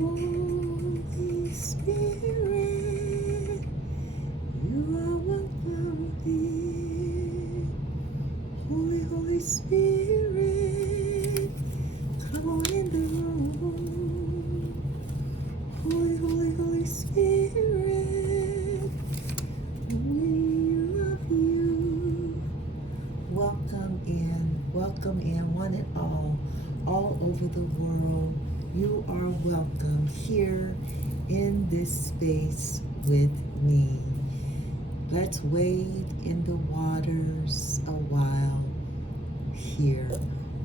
Holy Spirit, you are welcome here. Holy, Holy Spirit, come on in the room. Holy, Holy, Holy Spirit, we love you. Welcome in, one and all over the world. You are welcome here in this space with me. Let's wade in the waters a while here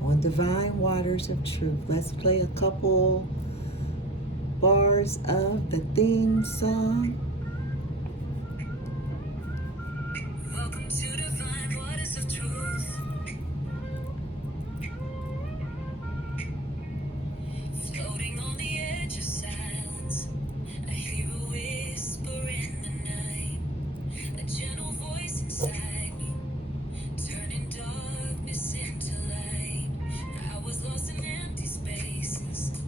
on Divine Waters of Truth. Let's play a couple bars of the theme song. Welcome to Divine Waters of Truth. Floating on the edge of silence, I hear a whisper in the night, a gentle voice inside me, turning darkness into light. I was lost in empty spaces,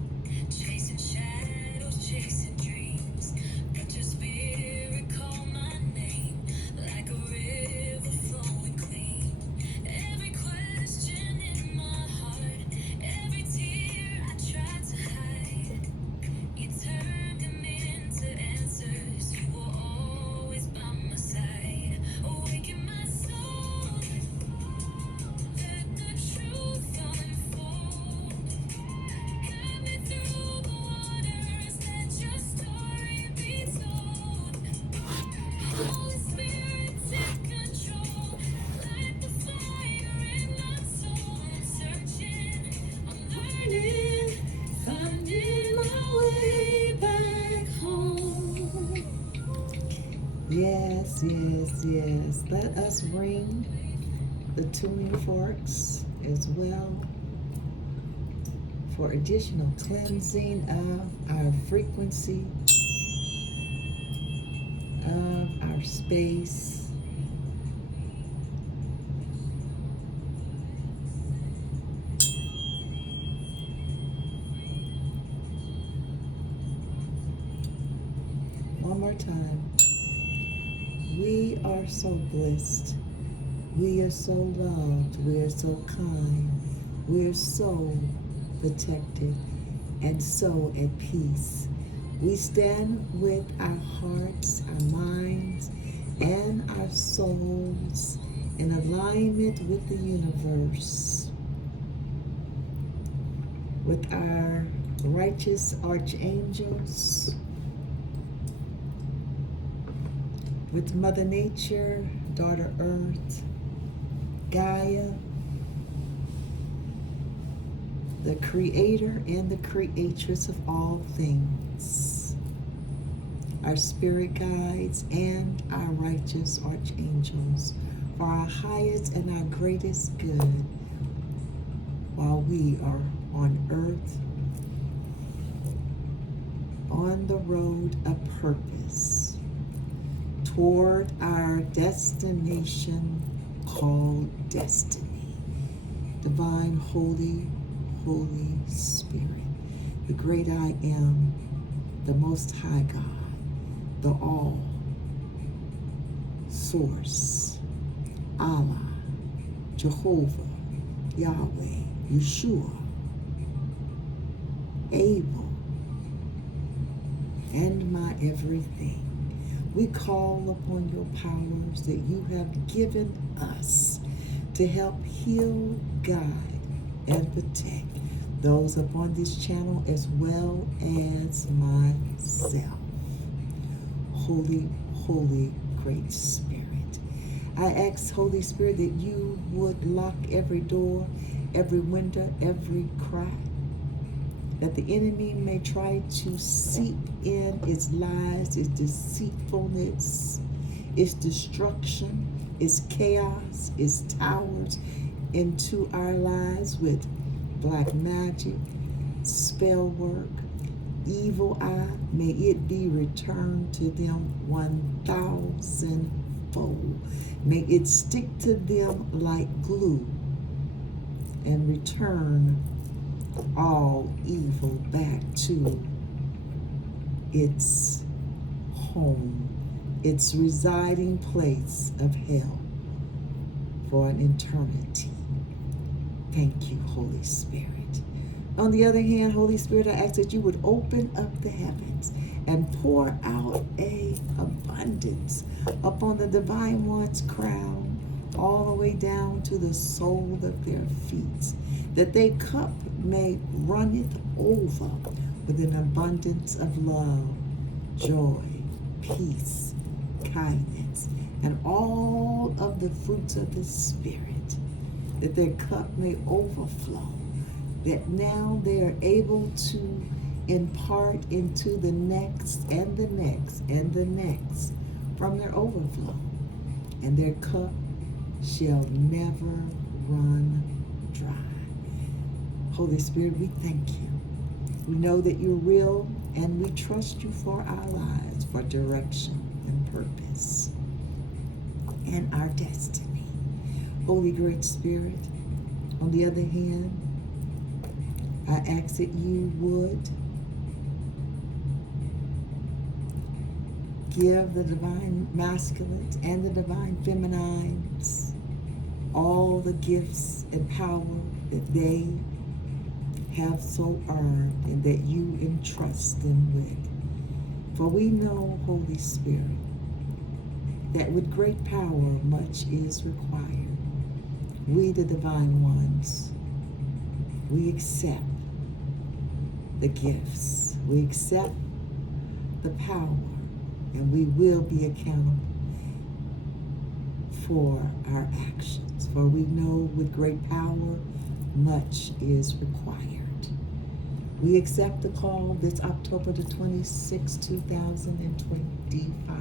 chasing shadows, chasing dreams, but your spirit called my name, like a river flowing clean. Every question in my heart, every tear I tried to hide, you turned them into answers. You were always by my side. Awaken my soul, let the truth unfold. Guide me through the waters, let your story be told. Holy Spirit, take control, light the fire in my soul. I'm searching, I'm learning, finding my way back home. Yes, yes, yes. Let us ring the tuning forks as well for additional cleansing of our frequency, of our space. One more time. We are so blessed. We are so loved. We are so kind. We are so protected and so at peace. We stand with our hearts, our minds, and our souls in alignment with the universe, with our righteous archangels, with Mother Nature, Daughter Earth, Gaia, the creator and the creatress of all things, our spirit guides and our righteous archangels, for our highest and our greatest good, while we are on earth, on the road of purpose, toward our destination called destiny. Divine, holy, Holy Spirit, the great I am, the Most High God, the All Source, Allah, Jehovah, Yahweh, Yeshua, Abel, and my everything. We call upon your powers that you have given us to help heal, guide, and protect those upon this channel as well as myself. Holy, holy, great Spirit. I ask, Holy Spirit, that you would lock every door, every window, every crack, that the enemy may try to seep in its lies, its deceitfulness, its destruction, its chaos, its towers into our lives with black magic, spell work, evil eye. May it be returned to them 1,000-fold. May it stick to them like glue and return all evil back to its home, its residing place of hell for an eternity. Thank you, Holy Spirit. On the other hand, Holy Spirit, I ask that you would open up the heavens and pour out a abundance upon the Divine One's crown, all the way down to the sole of their feet, that their cup may runneth over with an abundance of love, joy, peace, kindness, and all of the fruits of the Spirit, that their cup may overflow, that now they are able to impart into the next and the next and the next from their overflow, and their cup shall never run dry. Holy Spirit, we thank you. We know that you're real, and we trust you for our lives, for direction and purpose and our destiny. Holy Great Spirit, on the other hand, I ask that you would give the divine masculines and the divine feminines all the gifts and power that they have so earned and that you entrust them with. For we know, Holy Spirit, that with great power much is required. We, the divine ones, we accept the gifts, we accept the power, and we will be accountable for our actions. For we know with great power much is required. We accept the call this October the 26th, 2025.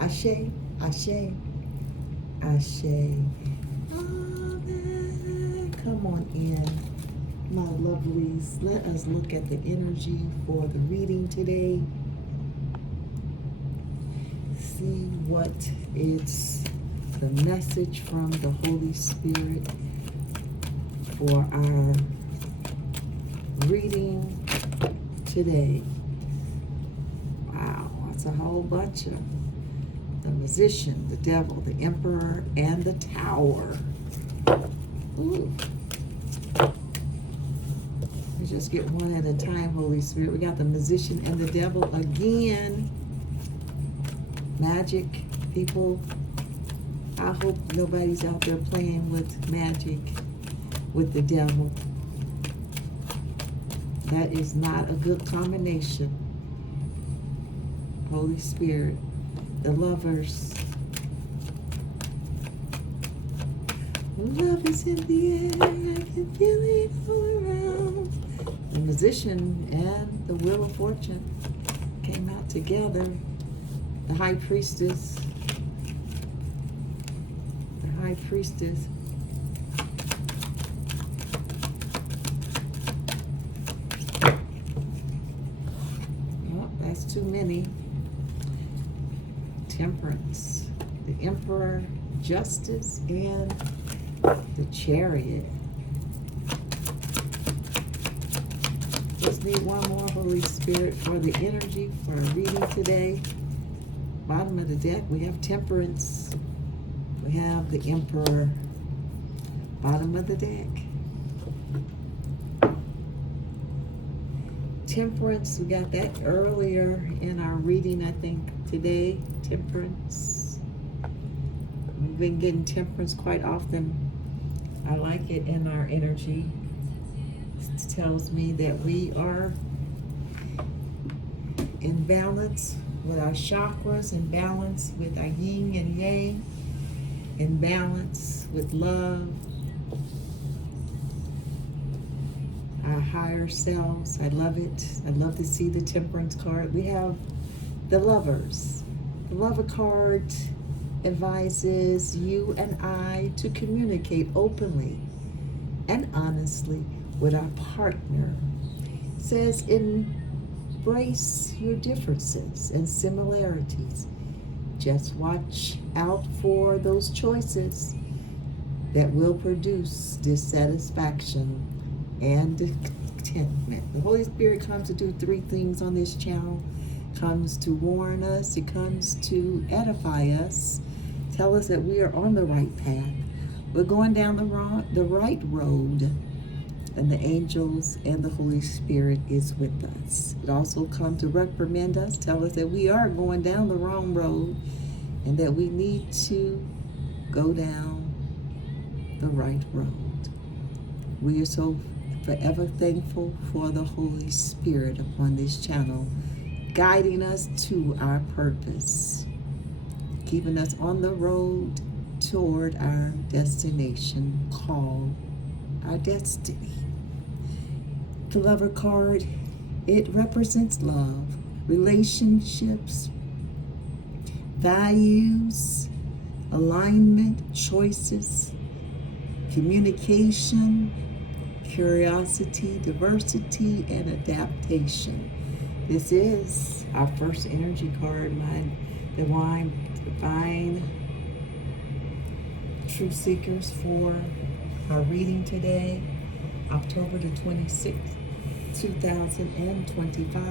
Ashe, Ashe, Ashe. Amen. Come on in, my lovelies. Let us look at the energy for the reading today. See what is the message from the Holy Spirit for our reading today. Wow, that's a whole bunch of the Magician, the Devil, the Emperor, and the Tower. Ooh. Let's just get one at a time, Holy Spirit. We got the Magician and the Devil again. Magic, people. I hope nobody's out there playing with magic with the devil. That is not a good combination. Holy Spirit, the Lovers. Love is in the air, I can feel it all around. The Magician and the Wheel of Fortune came out together. The High Priestess. The High Priestess. Oh, that's too many. Temperance. The Emperor, Justice, and the Chariot. Just need one more, Holy Spirit, for the energy for our reading today. Bottom of the deck, we have Temperance. We have the Emperor. Bottom of the deck. Temperance, we got that earlier in our reading, I think, today. Temperance. We've been getting Temperance quite often. I like it in our energy. It tells me that we are in balance with our chakras, in balance with our yin and yang, in balance with love, our higher selves. I love it. I love to see the Temperance card. We have the Lovers. The Lover card advises you and I to communicate openly and honestly with our partner. It says embrace your differences and similarities. Just watch out for those choices that will produce dissatisfaction and contentment. The Holy Spirit comes to do three things on this channel. comes to warn us, it comes to edify us, tell us that we are on the right path. We're going down the right road, and the angels and the Holy Spirit is with us. It also comes to reprimand us, tell us that we are going down the wrong road and that we need to go down the right road. We are so forever thankful for the Holy Spirit upon this channel, guiding us to our purpose, keeping us on the road toward our destination called our destiny. The Lover card, it represents love, relationships, values, alignment, choices, communication, curiosity, diversity, and adaptation. This is our first energy card, my divine truth seekers, for our reading today, October the 26th, 2025.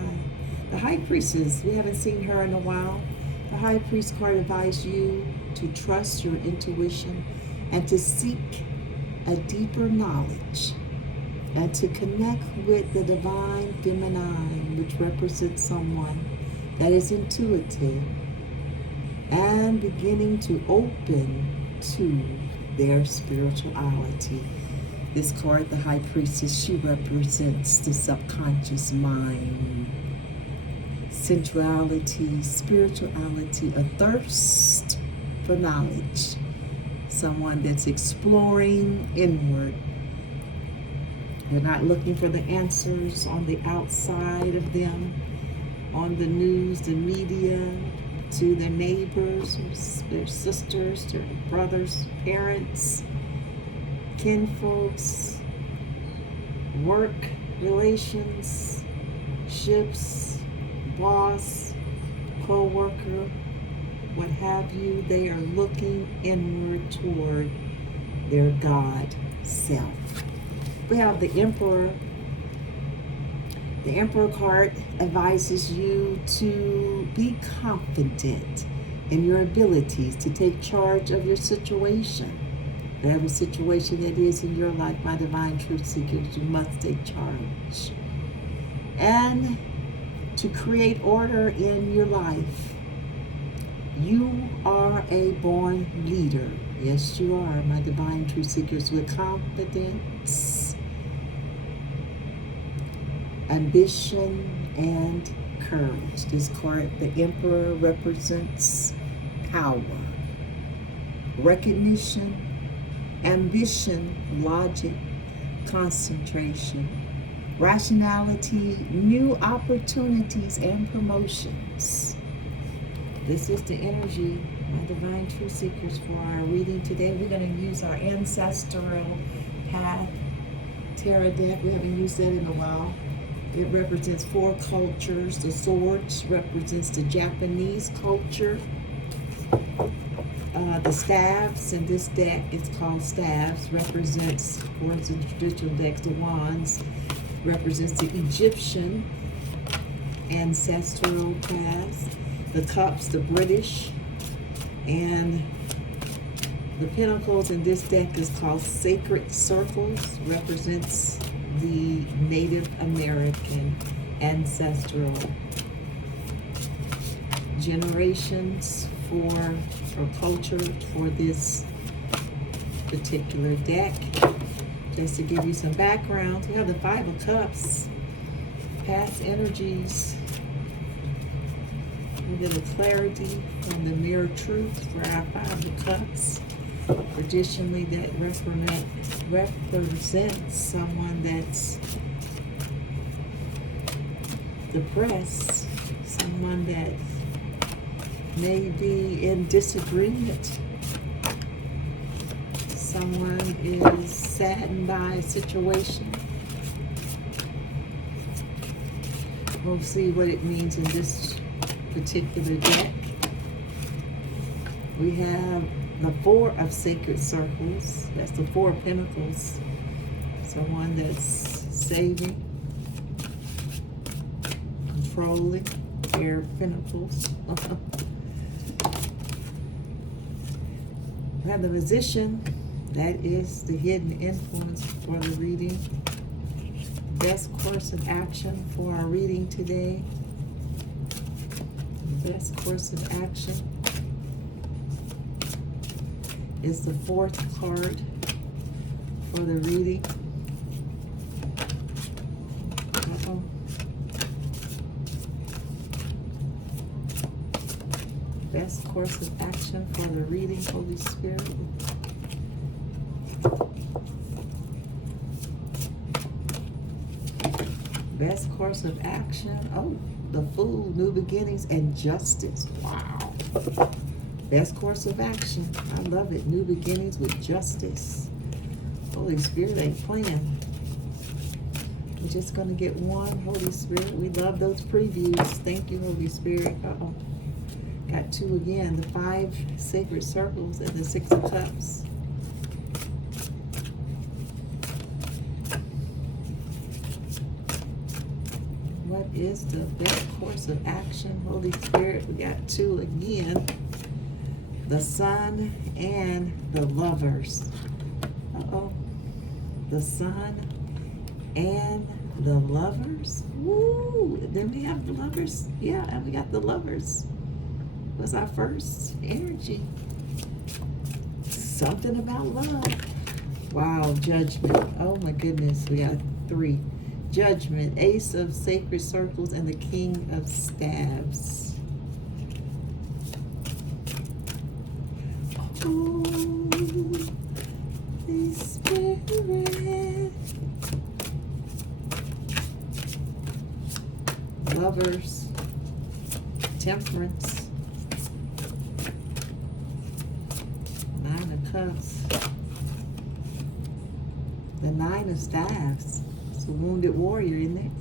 The High Priestess, we haven't seen her in a while. The High Priest card advises you to trust your intuition and to seek a deeper knowledge and to connect with the divine feminine, which represents someone that is intuitive and beginning to open to their spirituality. This card, the High Priestess, she represents the subconscious mind, sensuality, spirituality, a thirst for knowledge, someone that's exploring inward. They're not looking for the answers on the outside of them, on the news, the media, to their neighbors, their sisters, their brothers, parents, kinfolks, work relations, ships, boss, co-worker, what have you. They are looking inward toward their God self. We have the Emperor. The Emperor card advises you to be confident in your abilities to take charge of your situation. Whatever situation it is in your life, my divine truth seekers, you must take charge. And to create order in your life. You are a born leader. Yes, you are, my divine truth seekers, with confidence, ambition, and courage. This card, the Emperor, represents power, recognition, ambition, logic, concentration, rationality, new opportunities, and promotions. This is the energy, my divine truth seekers, for our reading today. We're going to use our ancestral path tarot deck. We haven't used that in a while. It represents 4 cultures. The swords represents the Japanese culture. The staves in this deck, it's called staves, represents, according to the traditional decks, the wands represents the Egyptian ancestral past. The cups, the British, and the pentacles in this deck is called sacred circles, represents the Native American ancestral generations for culture for this particular deck. Just to give you some background, we have the 5 of Cups, past energies. A little clarity from the mirror truth for our 5 of Cups. Traditionally, that represents someone that's depressed, someone that may be in disagreement, someone is saddened by a situation. We'll see what it means in this particular deck. We have the 4 of sacred circles. That's the 4 of pentacles. Someone that's saving, controlling, Pair of Pentacles. We have the Magician. That is the hidden influence for the reading. Best course of action for our reading today. Best course of action is the 4th card for the reading. Best course of action for the reading, Holy Spirit. Best course of action. Oh, the Fool, new beginnings and justice. Wow. Best course of action. I love it. New beginnings with justice. Holy Spirit ain't playing. We're just going to get one, Holy Spirit. We love those previews. Thank you, Holy Spirit. Uh-oh. Got 2 again. The 5 sacred circles and the 6 of cups. What is the best course of action, Holy Spirit? We got 2 again. The Sun and the Lovers. Uh-oh. The Sun and the Lovers. Woo! Then we have the Lovers. Yeah, and we got the Lovers. Was our first energy. Something about love. Wow, Judgment. Oh my goodness. We got 3. Judgment, Ace of Sacred Circles, and the King of Staves. Holy Spirit. Lovers, Temperance, 9 of Cups, the 9 of Staves. It's a wounded warrior, isn't it?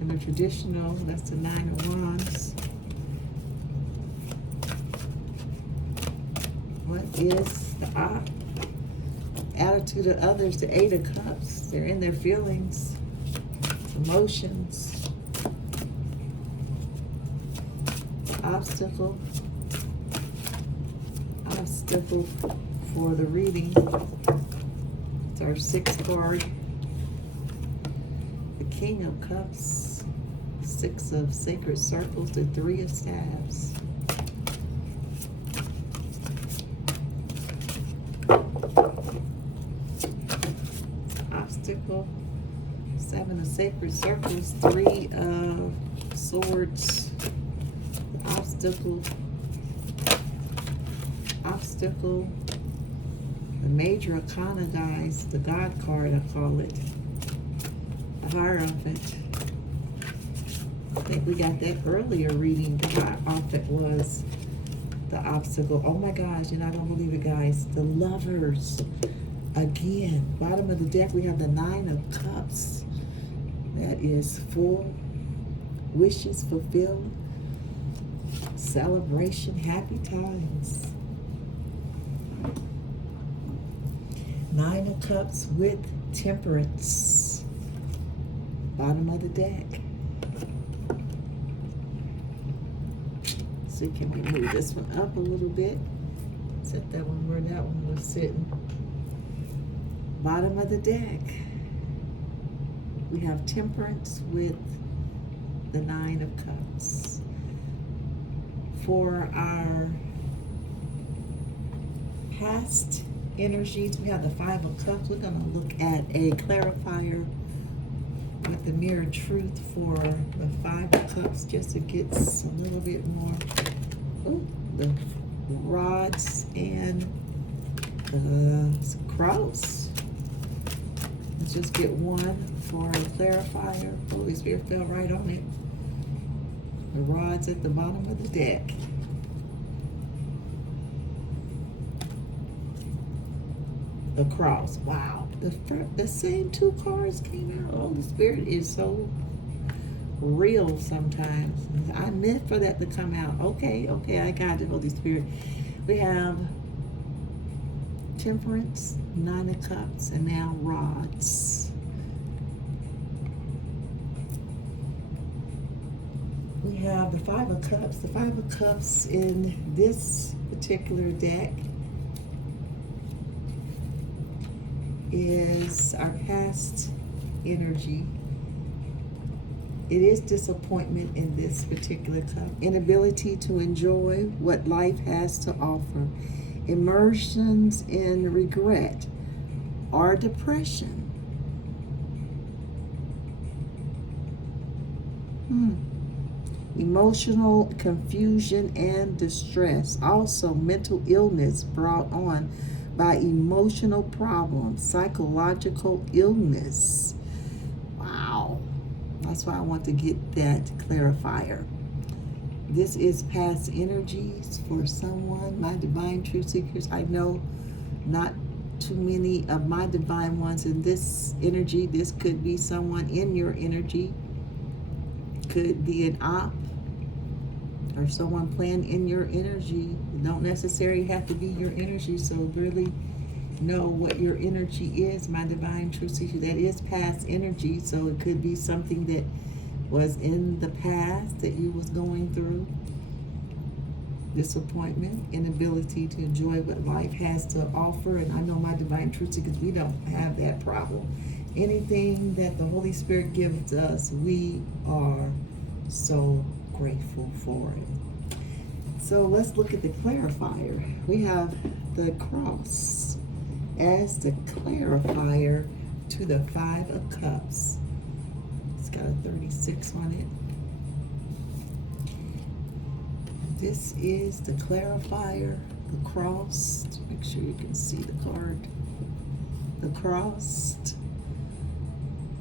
In the traditional, that's the 9 of Wands. What is the attitude of others? The 8 of Cups. They're in their feelings, emotions. Obstacle for the reading. It's our 6th card. The King of Cups, 6 of Sacred Circles, the 3 of Staves. Obstacle, 7 of Sacred Circles, 3 of Swords. Obstacle, the Major Arcana, guys, the God card, I call it, the Hierophant. I think we got that earlier reading. The Hierophant was the obstacle. Oh my gosh, you're not gonna believe it, guys. The Lovers, again, bottom of the deck, we have the 9 of Cups. That is full, wishes fulfilled, celebration, happy times. 9 of Cups with Temperance. Bottom of the deck. So can we move this one up a little bit? Set that one where that one was sitting. Bottom of the deck. We have Temperance with the 9 of Cups. For our past energies, we have the 5 of Cups. We're going to look at a clarifier with the mirror truth for the 5 of Cups, just to get a little bit more. Oh, the Rods and the Cross. Let's just get one for a clarifier. Holy Spirit fell right on it. The Rods at the bottom of the deck. The Cross. Wow. The same 2 cards came out. Holy Spirit is so real sometimes. I meant for that to come out. Okay, I got it, Holy Spirit. We have Temperance, 9 of Cups, and now Rods. We have the Five of Cups. The Five of Cups in this particular deck is our past energy. It is disappointment in this particular cup. Inability to enjoy what life has to offer. Immersions in regret or depression. Emotional confusion and distress. Also, mental illness brought on by emotional problems, psychological illness. Wow. That's why I want to get that clarifier. This is past energies for someone. My divine truth seekers, I know not too many of my divine ones in this energy. This could be someone in your energy. Could be an op or someone playing in your energy. It don't necessarily have to be your energy, so really know what your energy is, my divine truth seeker. That is past energy, so it could be something that was in the past that you was going through. Disappointment, inability to enjoy what life has to offer. And I know my divine truth seekers, we don't have that problem. Anything that the Holy Spirit gives us, we are so grateful for it. So let's look at the clarifier. We have the cross as the clarifier to the Five of Cups. It's got a 36 on it. This is the clarifier, the cross. Make sure you can see the card. The cross.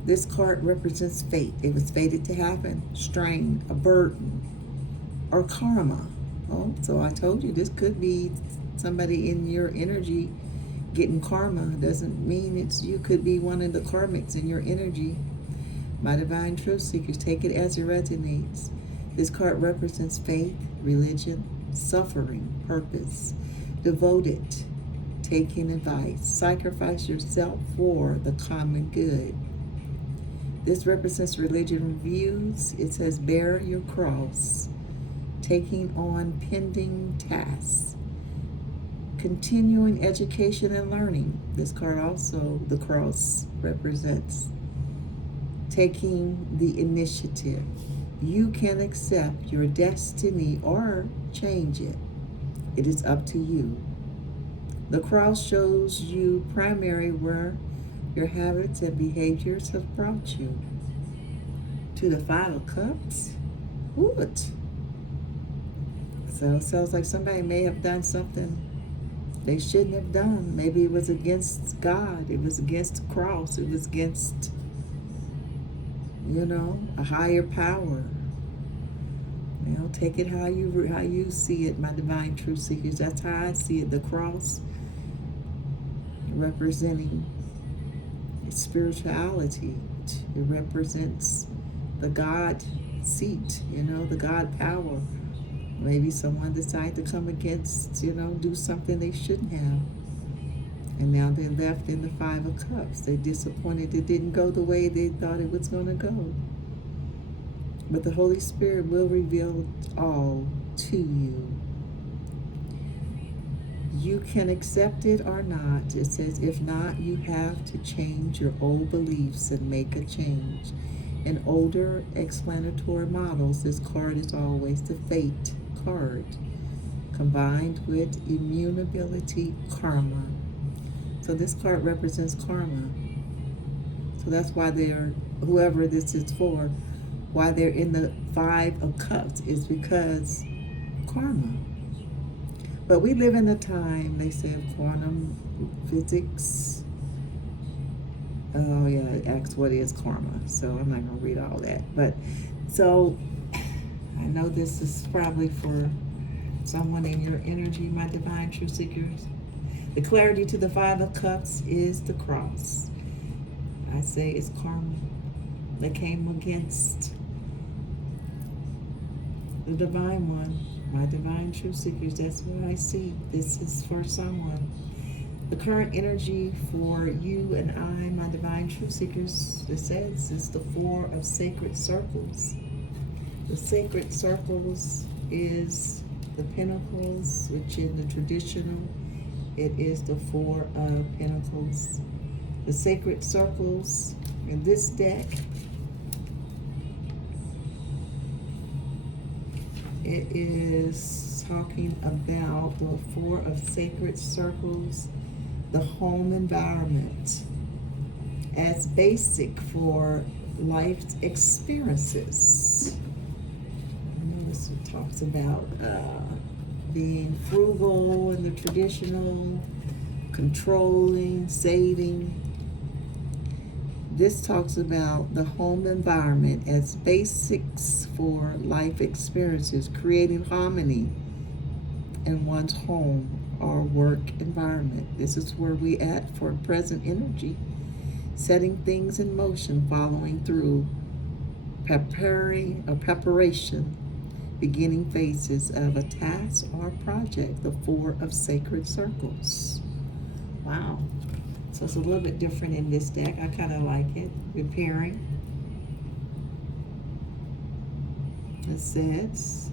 This card represents fate. It was fated to happen. Strain, a burden, or karma. Oh, so I told you this could be somebody in your energy getting karma. Doesn't mean it's you. Could be one of the karmics in your energy. My divine truth seekers, take it as it resonates. This card represents faith, religion, suffering, purpose, devoted, taking advice, sacrifice yourself for the common good. This represents religion views. It says bear your cross, taking on pending tasks, continuing education and learning. This card also, the cross, represents taking the initiative. You can accept your destiny or change it. It is up to you. The cross shows you primary where your habits and behaviors have brought you. To the Five of Cups. What? So it sounds like somebody may have done something they shouldn't have done. Maybe it was against God. It was against the cross. It was against, a higher power. Take it how you see it, my divine truth seekers. That's how I see it. The cross representing spirituality. It represents the God seat, the God power. Maybe someone decided to come against, do something they shouldn't have. And now they're left in the Five of Cups. They're disappointed it didn't go the way they thought it was going to go. But the Holy Spirit will reveal all to you. You can accept it or not. It says, if not, you have to change your old beliefs and make a change. In older explanatory models, this card is always the Fate card, combined with immutability, karma. So this card represents karma. So that's why whoever this is for, why they're in the Five of Cups is because karma. But we live in a time, they say, of quantum physics. Oh yeah, it asks what is karma. So I'm not going to read all that. But so I know this is probably for someone in your energy, my divine truth seekers. The clarity to the Five of Cups is the cross. I say it's karma that came against the divine one, my divine truth seekers. That's what I see. This is for someone. The current energy for you and I, my divine truth seekers, it says is the Four of Sacred Circles. The sacred circles is the pentacles, which in the traditional, it is the Four of Pentacles. The sacred circles in this deck, it is talking about the Four of Sacred Circles, the home environment, as basic for life's experiences. Notice it talks about being frugal in the traditional, controlling, saving. This talks about the home environment as basics for life experiences, creating harmony in one's home or work environment. This is where we at for present energy, setting things in motion, following through, preparation, beginning phases of a task or project, the Four of Sacred Circles. Wow. So it's a little bit different in this deck. I kind of like it. Preparing. It says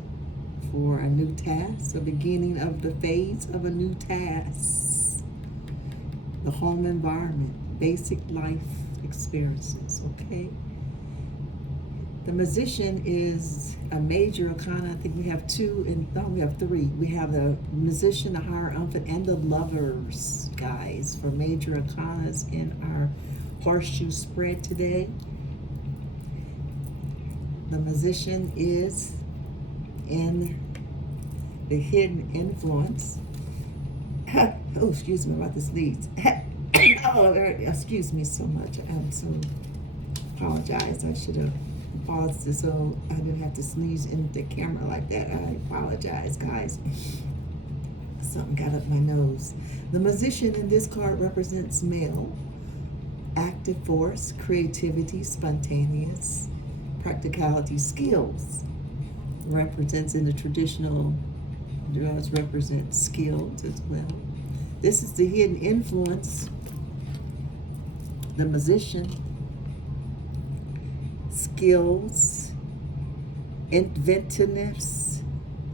for a new task, the beginning of the phase of a new task. The home environment, basic life experiences, okay? The Magician is a major arcana. I think we have two, and no, we have three. We have the Magician, the Hierophant, and the Lovers, guys, for major arcanas in our horseshoe spread today. The Magician is in the hidden influence. Oh, excuse me, I'm about to sneeze. Oh, excuse me so much. I'm so apologize. I should have paused it so I didn't have to sneeze into the camera like that. I apologize, guys. Something got up my nose. The Magician in this card represents male, active force, creativity, spontaneous, practicality, skills. Represents in the traditional, does represent skills as well. This is the hidden influence. The Magician, skills, inventiveness,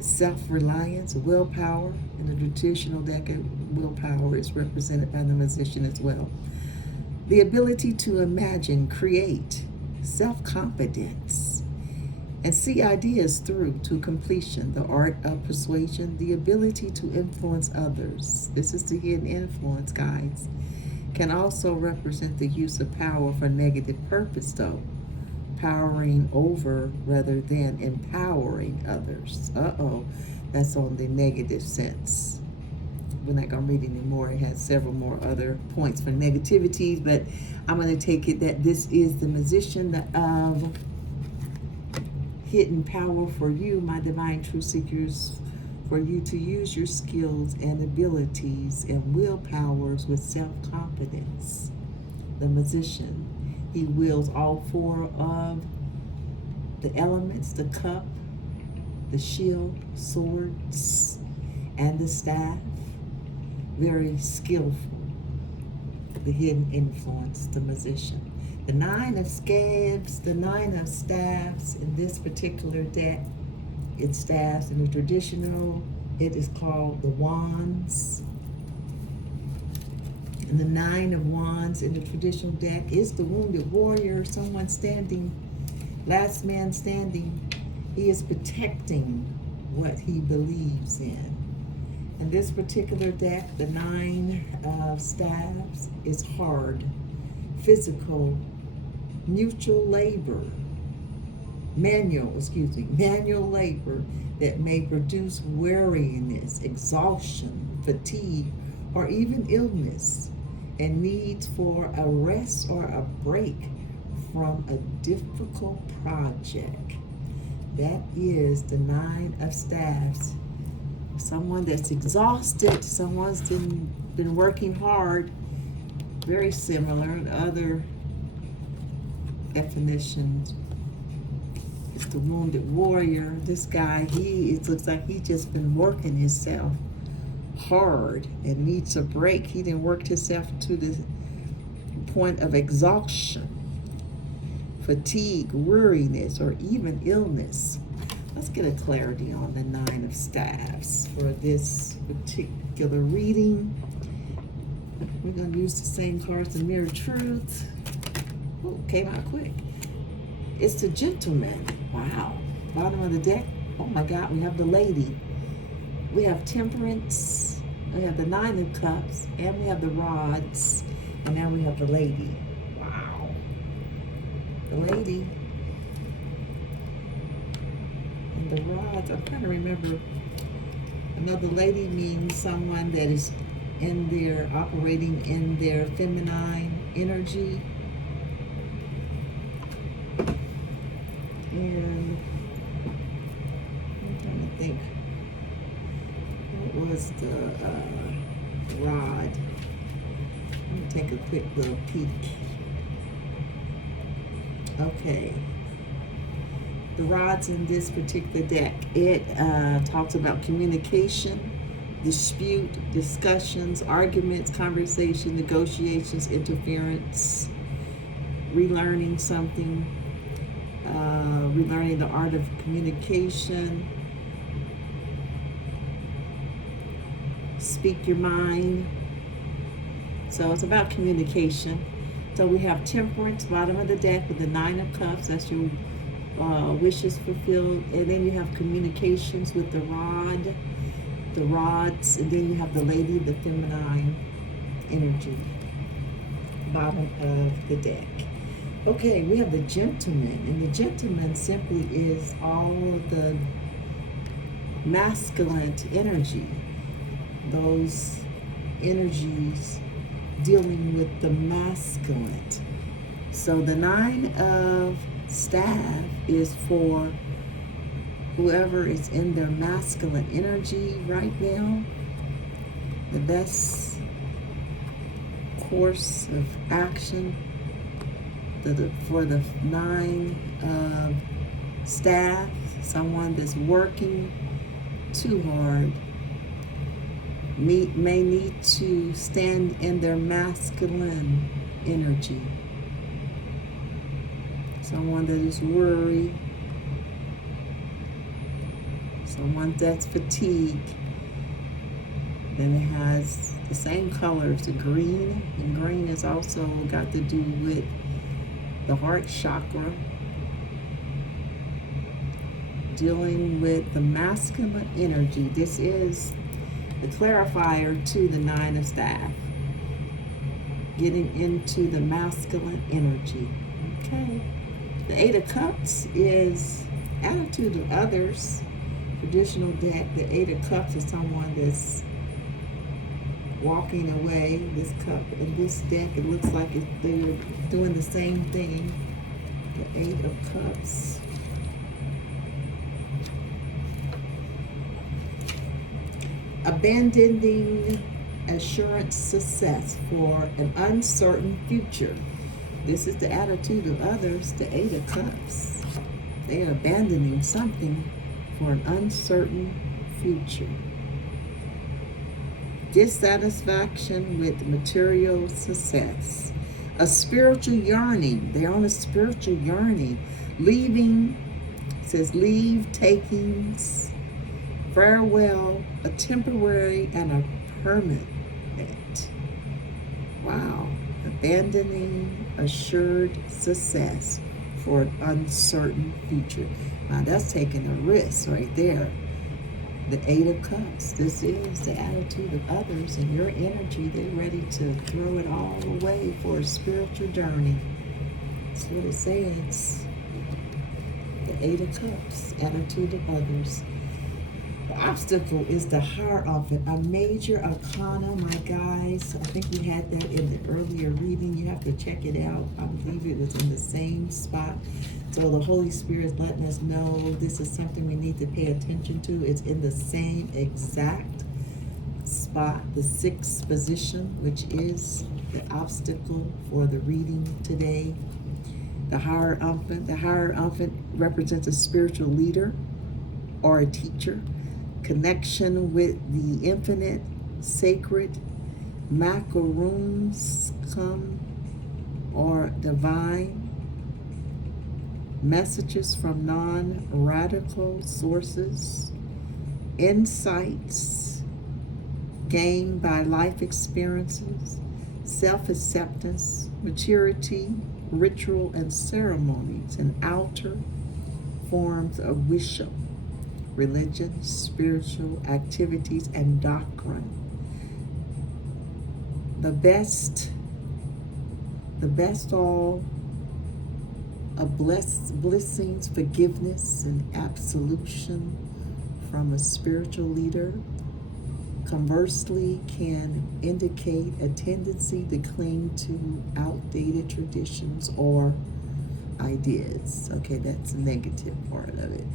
self-reliance, willpower. In the traditional deck, willpower is represented by the Magician as well. The ability to imagine, create, self-confidence, and see ideas through to completion. The art of persuasion, the ability to influence others. This is the hidden influence, guys. Can also represent the use of power for negative purpose, though. Powering over rather than empowering others. That's on the negative sense. We're not going to read anymore. It has several more other points for negativities, but I'm going to take it that this is the Magician of hidden power for you, my divine truth seekers, for you to use your skills and abilities and willpowers with self-confidence. The Magician. He wields all four of the elements, the cup, the shield, swords, and the staff. Very skillful. The hidden influence, the Magician. The Nine of Staves, the Nine of Staffs in this particular deck, it's staffs. In the traditional, it is called the Wands. And the Nine of Wands in the traditional deck is the wounded warrior, someone standing, last man standing. He is protecting what he believes in. In this particular deck, the Nine of Staves is hard, physical, mutual labor, manual labor that may produce weariness, exhaustion, fatigue, or even illness, and needs for a rest or a break from a difficult project. That is the Nine of Staves. Someone that's exhausted, someone's been working hard. Very similar to other definitions. It's the wounded warrior. This guy, it looks like he's just been working himself hard and needs a break. He didn't work himself to the point of exhaustion, fatigue, weariness, or even illness. Let's get a clarity on the Nine of Staffs for this particular reading. We're going to use the same cards in Mirror Truth. Oh, came out quick. It's the Gentleman. Wow. Bottom of the deck. Oh my God, we have the Lady. We have Temperance. We have the Nine of Cups. And we have the Rods. And now we have the Lady. Wow. The Lady. And the Rods. I'm trying to remember. Another lady means someone that is operating in their feminine energy. And I'm trying to think. What was the Rod? Let me take a quick little peek. Okay. The Rods in this particular deck, it talks about communication, dispute, discussions, arguments, conversation, negotiations, interference, relearning something, relearning the art of communication, speak your mind. So it's about communication. So we have Temperance, bottom of the deck with the Nine of Cups. That's your wishes fulfilled. And then you have communications with the Rod, the Rods, and then you have the Lady, the feminine energy, bottom of the deck. Okay, we have the Gentleman, and the Gentleman simply is all of the masculine energy, those energies dealing with the masculine. So the Nine of Staff is for whoever is in their masculine energy right now. The best course of action for the Nine of Staff, someone that's working too hard may need to stand in their masculine energy. Someone that is worried, someone that's fatigued. Then it has the same colors, the green, and green is also got to do with the heart chakra, dealing with the masculine energy. This is the clarifier to the Nine of Staff, getting into the masculine energy. Okay. The Eight of Cups is attitude of others. Traditional deck, the Eight of Cups is someone that's walking away. This cup in this deck, it looks like they're doing the same thing. The Eight of Cups. Abandoning assurance success for an uncertain future. This is the attitude of others, the Eight of Cups. They are abandoning something for an uncertain future. Dissatisfaction with material success. A spiritual yearning. They're on a spiritual yearning. Leaving, it says leave takings, farewell, a temporary and a permanent. Wow. Abandoning assured success for an uncertain future. Now that's taking a risk right there. The Eight of Cups. This is the attitude of others and your energy. They're ready to throw it all away for a spiritual journey. That's what it says. The Eight of Cups. Attitude of others. The obstacle is the Hierophant, a major arcana, my guys. I think we had that in the earlier reading. You have to check it out. I believe it was in the same spot. So the Holy Spirit is letting us know this is something we need to pay attention to. It's in the same exact spot, the sixth position, which is the obstacle for the reading today. The Hierophant represents a spiritual leader or a teacher. Connection with the infinite, sacred, macaroons come or divine. messages from non-radical sources, insights gained by life experiences, self-acceptance, maturity, ritual and ceremonies, and outer forms of wisdom, religion, spiritual activities, and doctrine. The best all of blessings, forgiveness, and absolution from a spiritual leader, conversely, can indicate a tendency to cling to outdated traditions or ideas. Okay, that's the negative part of it.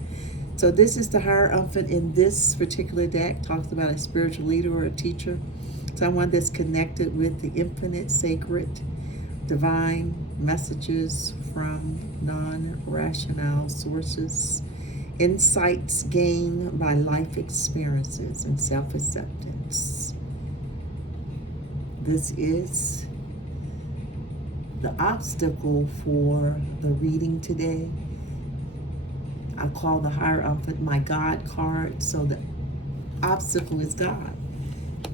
So this is the Hierophant in this particular deck. Talks about a spiritual leader or a teacher, someone that's connected with the infinite, sacred, divine messages from non-rational sources, insights gained by life experiences, and self-acceptance. This is the obstacle for the reading today. I call the Hierophant my God card. So the obstacle is God.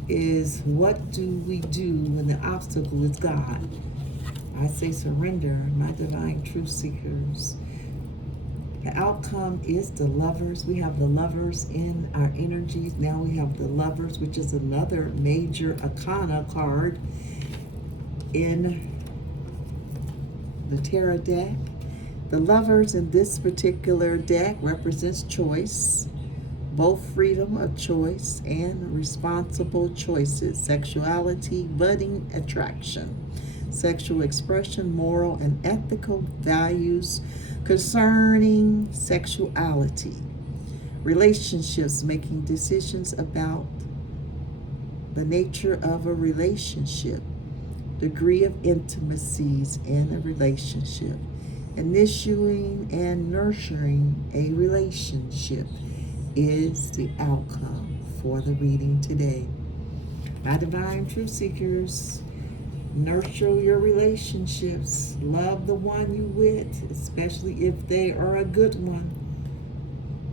Is what do we do when the obstacle is God? I say surrender, my divine truth seekers. The outcome is the Lovers. We have the Lovers in our energies. Now we have the Lovers, which is another major arcana card in the tarot deck. The Lovers in this particular deck represents choice, both freedom of choice and responsible choices, sexuality, budding attraction, sexual expression, moral and ethical values concerning sexuality, relationships, making decisions about the nature of a relationship, degree of intimacies in a relationship, initiating and nurturing a relationship is the outcome for the reading today. My divine truth seekers, nurture your relationships. Love the one you with, especially if they are a good one.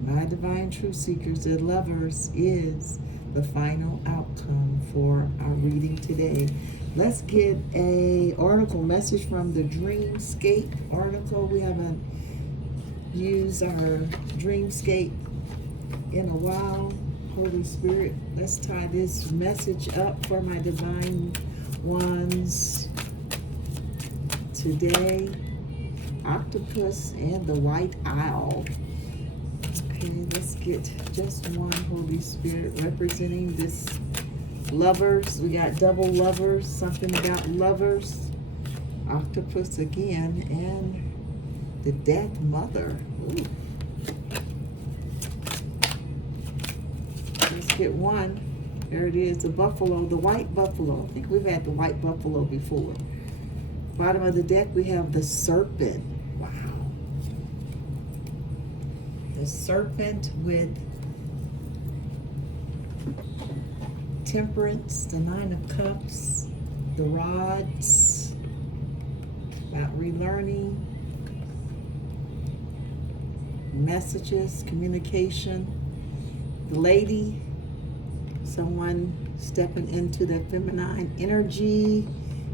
My divine truth seekers, the Lovers is the final outcome for our reading today. Let's get a oracle message from the Dreamscape oracle. We haven't used our Dreamscape in a while. Holy Spirit, let's tie this message up for my divine ones today. Octopus and the White Owl. Okay, let's get just one, Holy Spirit, representing this Lovers. We got double Lovers, something about Lovers. Octopus again, and the Death Mother. Ooh. Let's get one. There it is, the buffalo, the white buffalo. I think we've had the white buffalo before. Bottom of the deck, we have the serpent. Wow. The serpent with temperance, the Nine of Cups, the rods, about relearning, messages, communication. The lady, someone stepping into the feminine energy,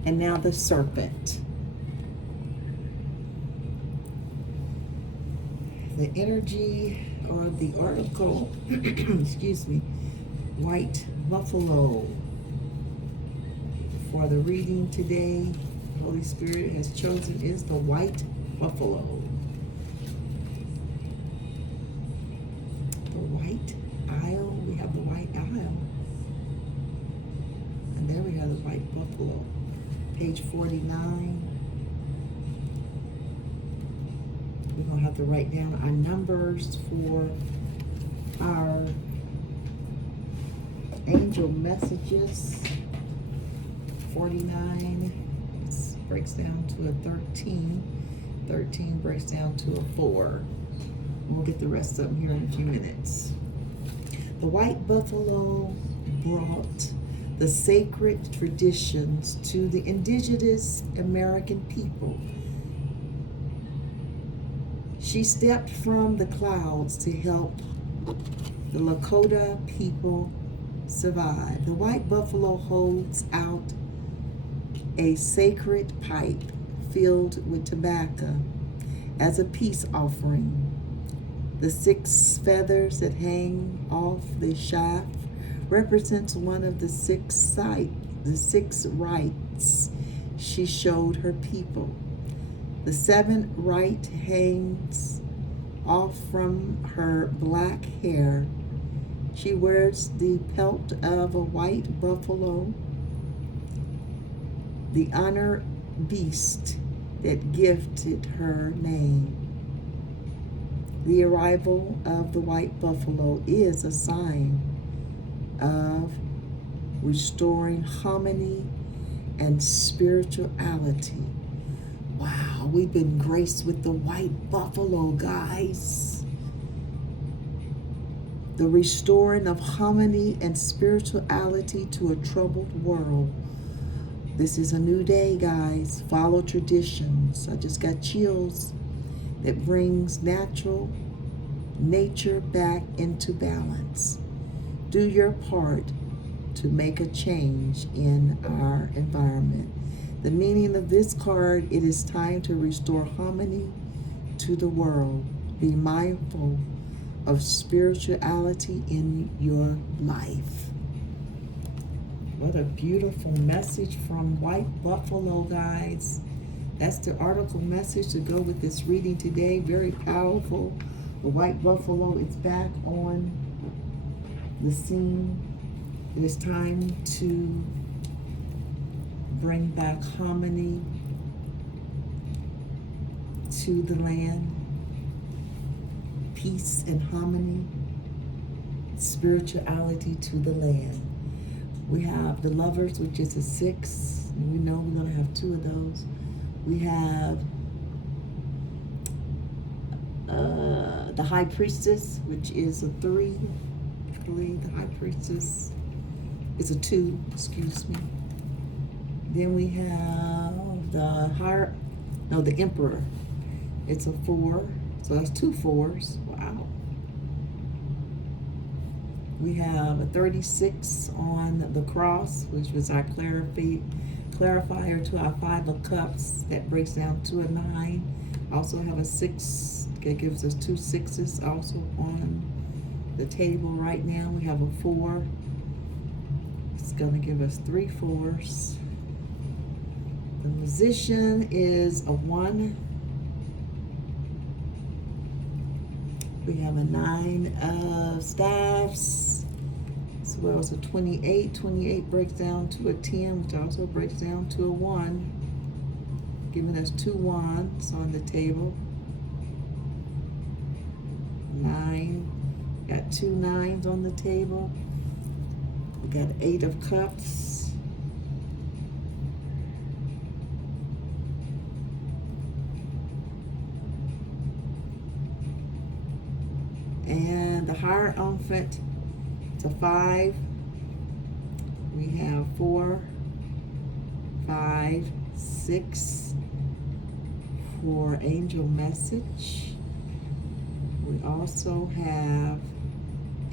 and now the serpent. The energy or the oracle, excuse me, white buffalo. For the reading today, the Holy Spirit has chosen is the white buffalo. The white isle, we have the white isle. And there we have the white buffalo. Page 49. We're going to have to write down our numbers for our angel messages. 49 breaks down to a 13. 13 breaks down to a 4. We'll get the rest of them here in a few minutes. The white buffalo brought the sacred traditions to the indigenous American people. She stepped from the clouds to help the Lakota people survive. The white buffalo holds out a sacred pipe filled with tobacco as a peace offering. The 6 feathers that hang off the shaft represents one of the 6 rights she showed her people. The 7th right hangs off from her black hair. She wears the pelt of a white buffalo, the honor beast that gifted her name. The arrival of the white buffalo is a sign of restoring harmony and spirituality. Wow, we've been graced with the white buffalo, guys. The restoring of harmony and spirituality to a troubled world. This is a new day, guys. Follow traditions. I just got chills. That brings nature back into balance. Do your part to make a change in our environment. The meaning of this card, it is time to restore harmony to the world. Be mindful of spirituality in your life. What a beautiful message from White Buffalo, guys. That's the article message to go with this reading today. Very powerful. The white buffalo is back on the scene. It is time to bring back harmony to the land, peace and harmony, spirituality to the land. We have the Lovers, which is a 6. We know we're going to have 2 of those. We have the High Priestess, which is a 3. I believe the High Priestess is a 2, excuse me. Then we have the Emperor. It's a 4, so that's 2 4s. Wow. We have a 36 on the cross, which was our clarifier to our 5 of Cups. That breaks down to a 9. Also have a 6 that gives us 2 6s also on the table right now. We have a 4. It's going to give us 3 4s. The Musician is a 1. We have a 9 of Staffs, as well as a 28. 28 breaks down to a 10, which also breaks down to a 1, giving us 2 wands on the table. 9, got 2 9s on the table. We got 8 of Cups. And the Hierophant, it's a 5. We have 4, 5, 6 for angel message. We also have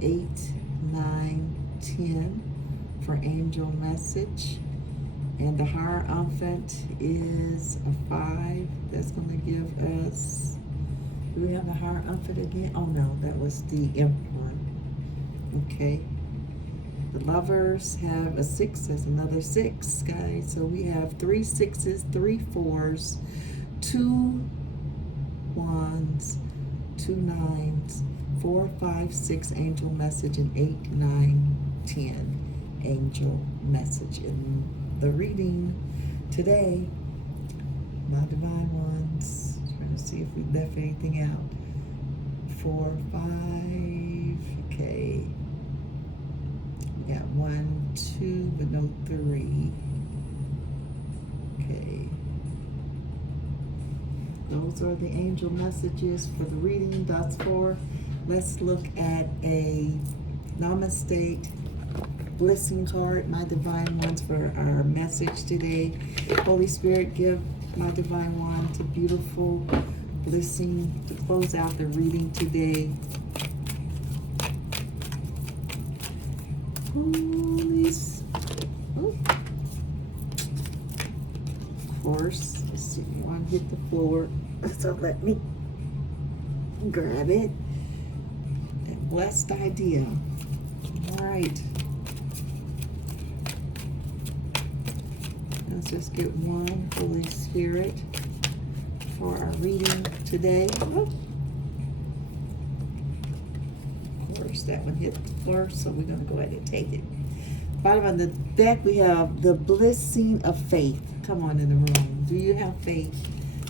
8, 9, 10 for angel message. And the Hierophant is a 5. That's going to give us, do we have the Hierophant again? Oh no, that was the Emperor. Okay. The Lovers have a 6. That's another 6, guys. So we have 3 6s, 3 4s, 2 1s, 2 9s, 4, 5, 6 angel message, and 8, 9, 10 angel message. In the reading today, my divine ones, trying to see if we left anything out. 4, 5, okay. We got 1, 2, but no 3. Okay. Those are the angel messages for the reading thus far. Let's look at a Namaste blessing card, my divine ones, for our message today. Holy Spirit, give my divine ones a beautiful blessing to close out the reading today. Holy Spirit. Oh. Of course, let's see, you want to hit the floor, so let me grab it. That blessed idea. All right. Let's just get one, Holy Spirit, for our reading today. Oh. Of course, that one hit the floor, so we're going to go ahead and take it. Bottom of the deck, we have the blessing of faith. Come on in the room. Do you have faith?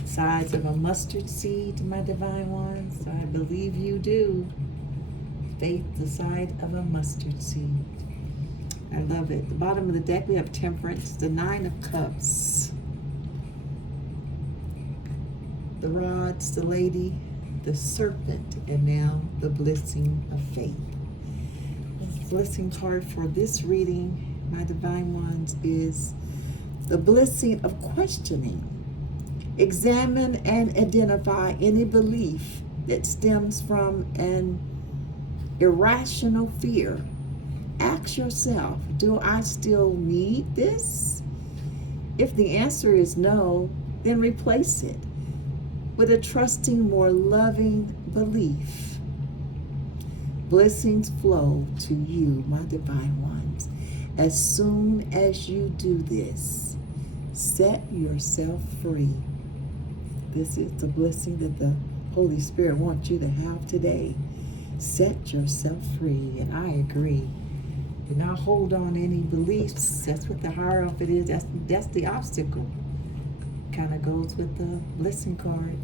Size of a mustard seed, my divine ones. I believe you do. Faith the size of a mustard seed. I love it. The bottom of the deck, we have Temperance, the Nine of Cups, the Rods, the Lady, the Serpent, and now the Blessing of Faith. The blessing card for this reading, my divine ones, is the blessing of questioning. Examine and identify any belief that stems from an irrational fear. Ask yourself, do I still need this? If the answer is no, then replace it with a trusting, more loving belief. Blessings flow to you, my divine ones. As soon as you do this, set yourself free. This is the blessing that the Holy Spirit wants you to have today. Set yourself free, and I agree. Do not hold on any beliefs. That's what the Hierophant is. That's the obstacle. Kind of goes with the blessing card.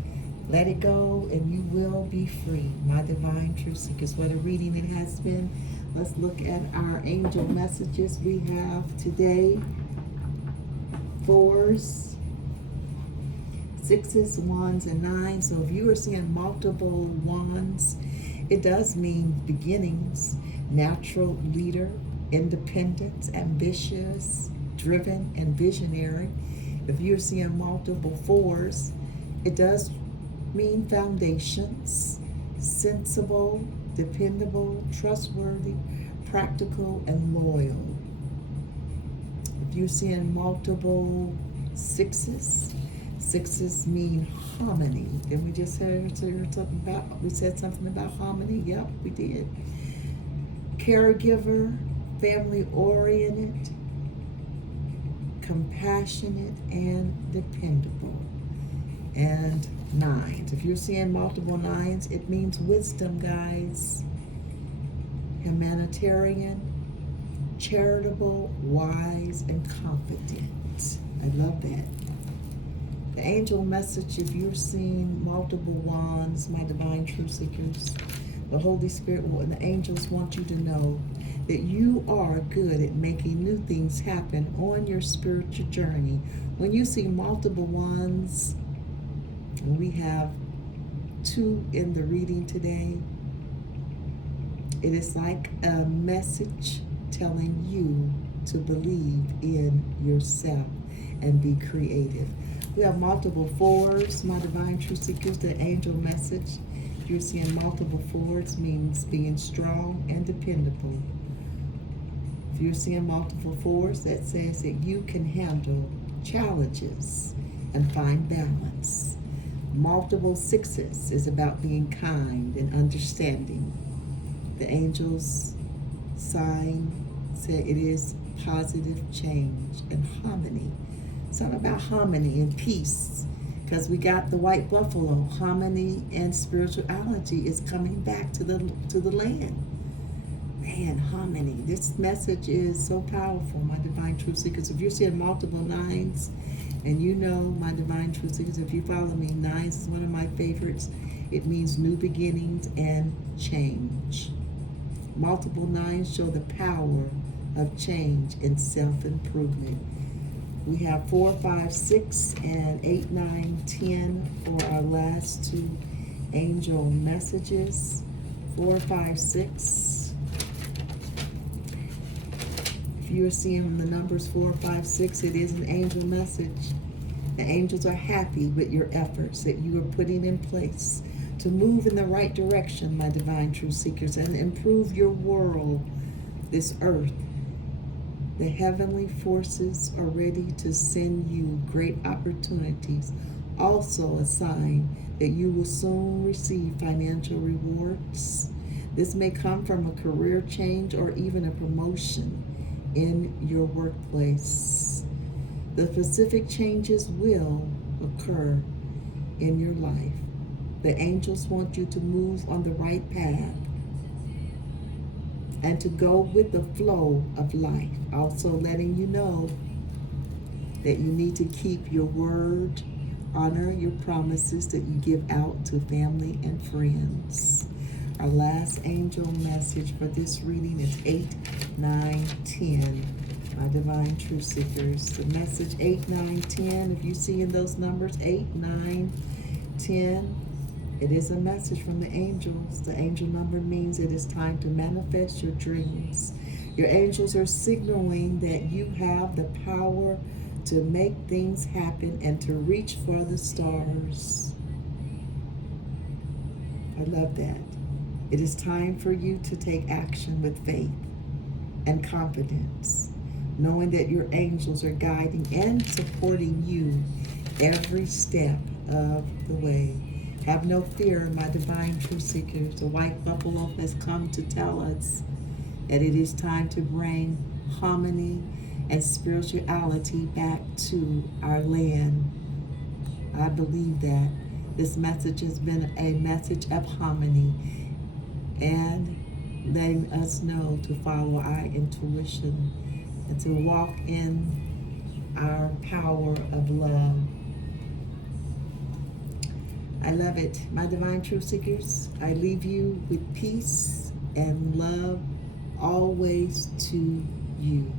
Let it go, and you will be free. My divine truth seekers, what a reading it has been. Let's look at our angel messages we have today. 4s, 6s, 1s, and 9s. So if you are seeing multiple 1s, it does mean beginnings, natural leader, independence, ambitious, driven, and visionary. If you're seeing multiple 4s, it does mean foundations, sensible, dependable, trustworthy, practical, and loyal. If you're seeing multiple 6s, 6s mean harmony. Then we just heard something about, we said something about harmony. Yep, we did. Caregiver, family-oriented, compassionate, and dependable. And 9s. If you're seeing multiple 9s, it means wisdom, guys. Humanitarian, charitable, wise, and confident. I love that. The angel message, if you're seeing multiple wands, my divine truth seekers, the Holy Spirit and the angels want you to know that you are good at making new things happen on your spiritual journey. When you see multiple wands, we have 2 in the reading today, it is like a message telling you to believe in yourself and be creative. We have multiple 4s, my divine truth seekers, the angel message. If you're seeing multiple 4s, means being strong and dependable. If you're seeing multiple 4s, that says that you can handle challenges and find balance. Multiple 6s is about being kind and understanding. The angel's sign said it is positive change and harmony. It's all about harmony and peace, because we got the white buffalo. Harmony and spirituality is coming back to the land. Man, harmony. This message is so powerful, my divine truth seekers. If you're seeing multiple 9s, and you know, my divine truth seekers, if you follow me, 9s is one of my favorites. It means new beginnings and change. Multiple 9s show the power of change and self-improvement. We have 4, 5, 6, and 8, 9, 10 for our last 2 angel messages. 4, 5, 6. If you're seeing the numbers 4, 5, 6, it is an angel message. The angels are happy with your efforts that you are putting in place to move in the right direction, my divine truth seekers, and improve your world, this earth. The heavenly forces are ready to send you great opportunities. Also, a sign that you will soon receive financial rewards. This may come from a career change or even a promotion in your workplace. The specific changes will occur in your life. The angels want you to move on the right path and to go with the flow of life. Also letting you know that you need to keep your word, honor your promises that you give out to family and friends. Our last angel message for this reading is 8, 9, 10. My divine truth seekers. The message 8, 9, 10. If you see in those numbers 8, 9, 10, it is a message from the angels. The angel number means it is time to manifest your dreams. Your angels are signaling that you have the power to make things happen and to reach for the stars. I love that. It is time for you to take action with faith and confidence, knowing that your angels are guiding and supporting you every step of the way. Have no fear, my divine truth seekers. The white buffalo has come to tell us that it is time to bring harmony and spirituality back to our land. I believe that this message has been a message of harmony and letting us know to follow our intuition and to walk in our power of love. I love it. My divine truth seekers, I leave you with peace and love always to you.